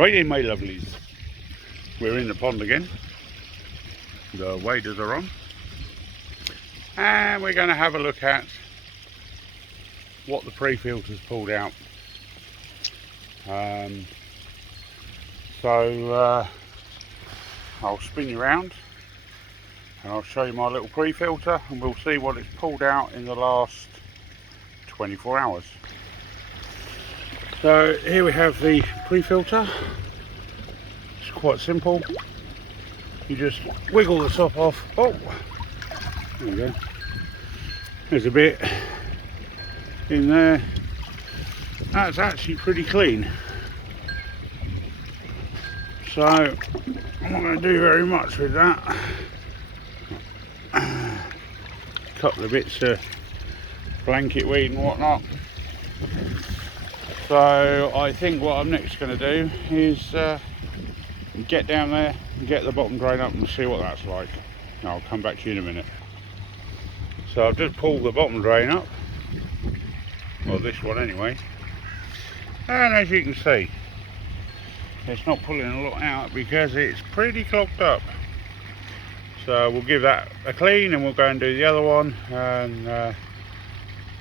Righty, my lovelies, we're in the pond again. The waders are on, and we're going to have a look at what the pre-filter's pulled out. I'll spin you around and I'll show you my little pre-filter, and we'll see what it's pulled out in the last 24 hours. So here we have the pre-filter. It's quite simple. You just wiggle the top off. Oh, there we go. There's a bit in there. That's actually pretty clean. So I'm not going to do very much with that. A couple of bits of blanket weed and whatnot. So I think what I'm next going to do is get down there and get the bottom drain up and see what that's like. And I'll come back to you in a minute. So I've just pulled the bottom drain up, well, this one anyway, and as you can see, it's not pulling a lot out because it's pretty clogged up. So we'll give that a clean and we'll go and do the other one, and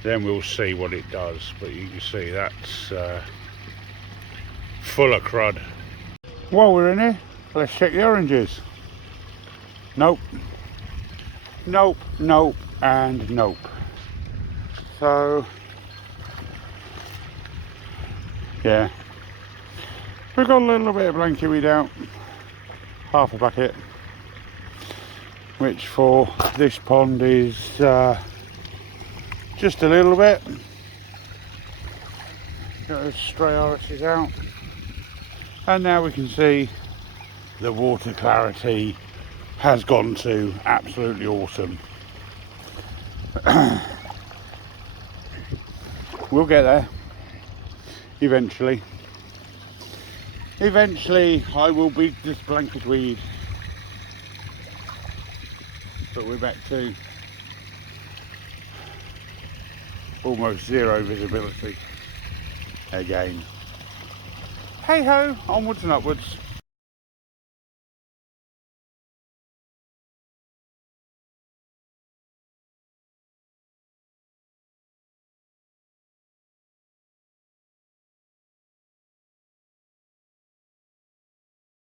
then we'll see what it does. But you can see that's full of crud. While we're in here, let's check the oranges. Nope, nope, nope, and nope. So yeah, we've got a little bit of blanket weed out, half a bucket, which for this pond is just a little bit. Got those stray irises out, and now we can see the water clarity has gone to absolutely awesome. We'll get there eventually. Eventually I will beat this blanket weed, but we're back to almost zero visibility again. Hey ho, onwards and upwards.